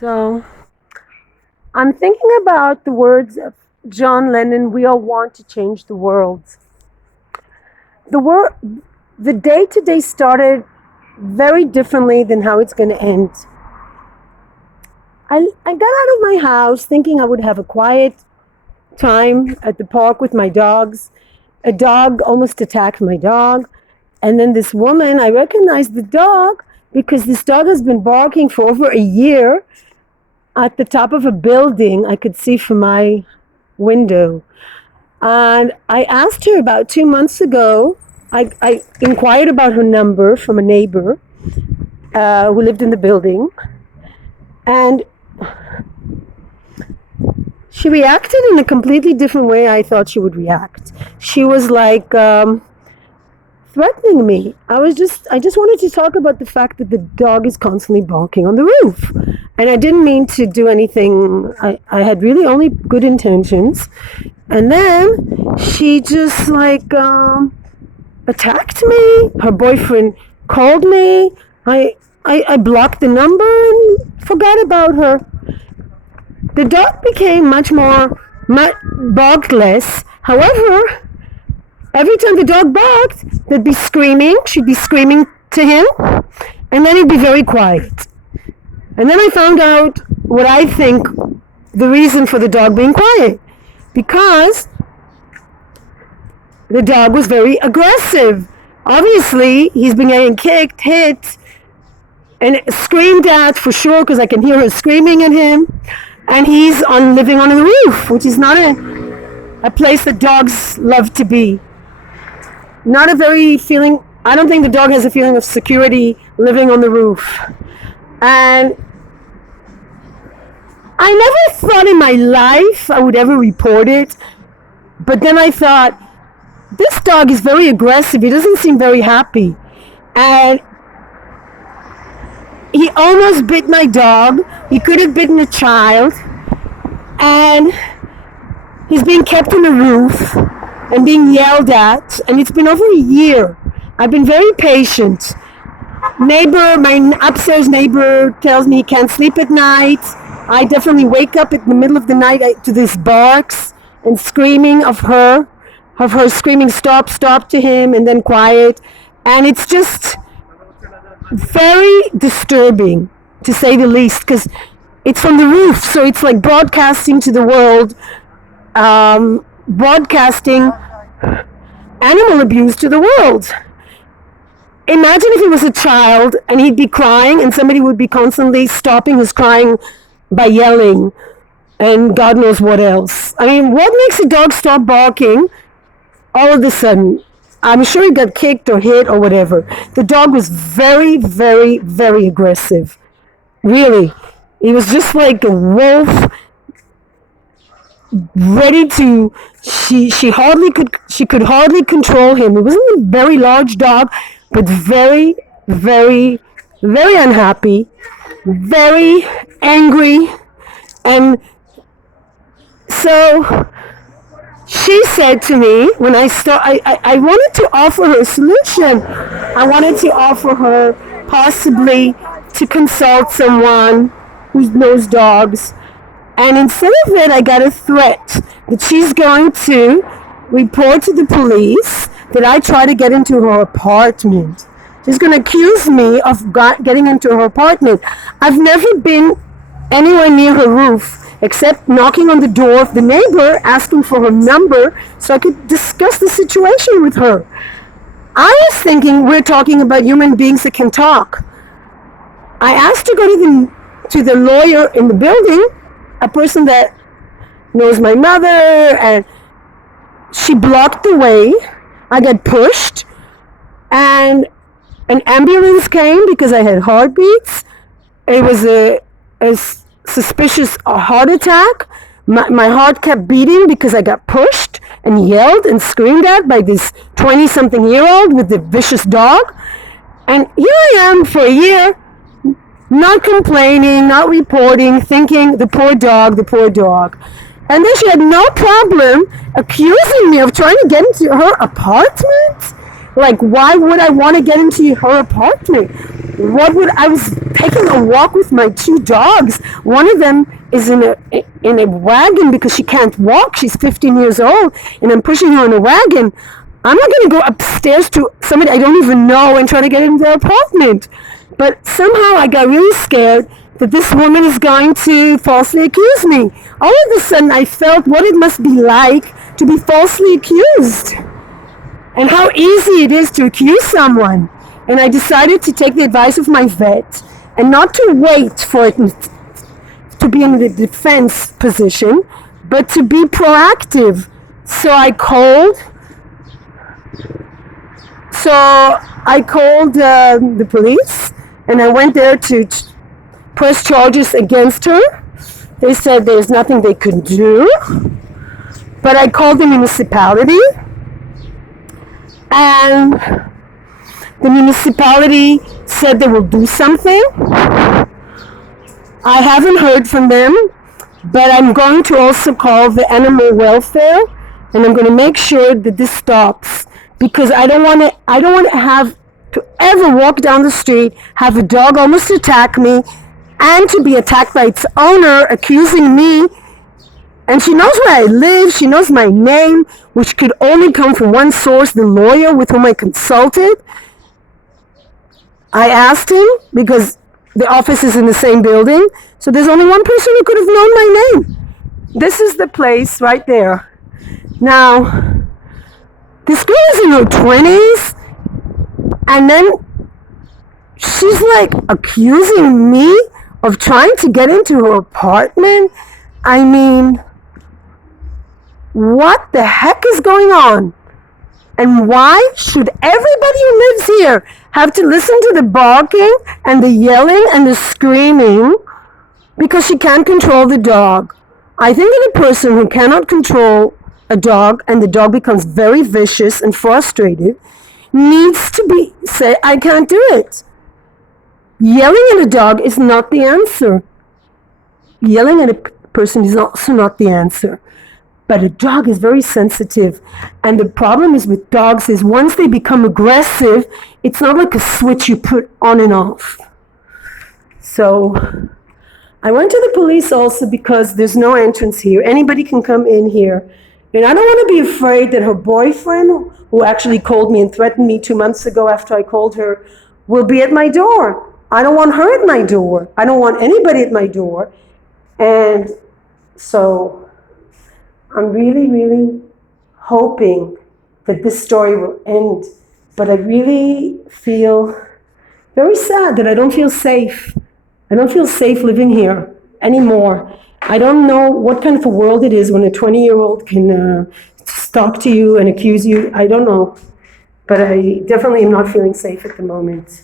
So I'm thinking about the words of John Lennon, we all want to change the world. The the day today started very differently than how it's going to end. I got out of my house thinking I would have a quiet time at the park with my dogs. A dog almost attacked my dog. And then this woman, I recognized the dog because this dog has been barking for over a year at the top of a building I could see from my window. And I asked her about 2 months ago, I inquired about her number from a neighbor who lived in the building. And she reacted in a completely different way I thought she would react. She was like threatening me. I just wanted to talk about the fact that the dog is constantly barking on the roof. And I didn't mean to do anything. I had really only good intentions. And then she just attacked me. Her boyfriend called me. I blocked the number and forgot about her. The dog became much barked less. However, every time the dog barked, they'd be screaming. She'd be screaming to him, and then he'd be very quiet. And then I found out what I think the reason for the dog being quiet. Because the dog was very aggressive. Obviously, he's been getting kicked, hit, and screamed at for sure because I can hear her screaming at him. And he's living on the roof, which is not a place that dogs love to be. Not a very feeling, I don't think the dog has a feeling of security living on the roof. And I never thought in my life I would ever report it. But then I thought, this dog is very aggressive. He doesn't seem very happy. And he almost bit my dog. He could have bitten a child. And he's being kept on the roof and being yelled at. And it's been over a year. I've been very patient. My upstairs neighbor tells me he can't sleep at night. I definitely wake up in the middle of the night to these barks and screaming of her screaming stop to him and then quiet. And it's just very disturbing, to say the least, because it's from the roof, so it's like broadcasting to the world, broadcasting animal abuse to the world. Imagine if he was a child and he'd be crying and somebody would be constantly stopping his crying by yelling and God knows what else. I mean, what makes a dog stop barking all of a sudden? I'm sure he got kicked or hit or whatever. The dog was very, very, very aggressive. Really. He was just like a wolf, ready to, she could hardly control him. It wasn't a very large dog, but very, very, very unhappy, very angry. And so she said to me when I wanted to offer her a solution. I wanted to offer her possibly to consult someone who knows dogs. And instead of it, I got a threat that she's going to report to the police that I try to get into her apartment. She's going to accuse me of getting into her apartment. I've never been anywhere near her roof except knocking on the door of the neighbor, asking for her number so I could discuss the situation with her. I was thinking we're talking about human beings that can talk. I asked to go to the lawyer in the building, a person that knows my mother, and she blocked the way. I got pushed, and an ambulance came because I had heartbeats. It was a suspicious heart attack. My heart kept beating because I got pushed and yelled and screamed at by this 20-something-year-old with a vicious dog. And here I am for a year, not complaining, not reporting, thinking the poor dog. And then she had no problem accusing me of trying to get into her apartment. Like, why would I want to get into her apartment? I was taking a walk with my two dogs. One of them is in a wagon because she can't walk. She's 15 years old, and I'm pushing her in a wagon. I'm not going to go upstairs to somebody I don't even know and try to get into their apartment. But somehow I got really scared that this woman is going to falsely accuse me. All of a sudden I felt what it must be like to be falsely accused and how easy it is to accuse someone. And I decided to take the advice of my vet and not to wait for it to be in the defense position, but to be proactive. So I called the police, and I went there to press charges against her. They said there's nothing they could do. But I called the municipality, and the municipality said they will do something. I haven't heard from them, but I'm going to also call the animal welfare, and I'm going to make sure that this stops, because I don't want to have to ever walk down the street, have a dog almost attack me, and to be attacked by its owner accusing me. And she knows where I live, she knows my name, which could only come from one source, the lawyer with whom I consulted. I asked him because the office is in the same building, so there's only one person who could have known my name. This is the place right there. Now, this girl is in her 20s, and then she's like accusing me of trying to get into her apartment. I mean, what the heck is going on? And why should everybody who lives here have to listen to the barking and the yelling and the screaming because she can't control the dog? I think that a person who cannot control a dog and the dog becomes very vicious and frustrated needs to say, I can't do it. Yelling at a dog is not the answer. Yelling at a person is also not the answer. But a dog is very sensitive. And the problem is with dogs is once they become aggressive, it's not like a switch you put on and off. So I went to the police also because there's no entrance here. Anybody can come in here. And I don't want to be afraid that her boyfriend, who actually called me and threatened me 2 months ago after I called her, will be at my door. I don't want her at my door. I don't want anybody at my door. And so I'm really, really hoping that this story will end. But I really feel very sad that I don't feel safe. I don't feel safe living here anymore. I don't know what kind of a world it is when a 20-year-old can talk to you and accuse you. I don't know. But I definitely am not feeling safe at the moment.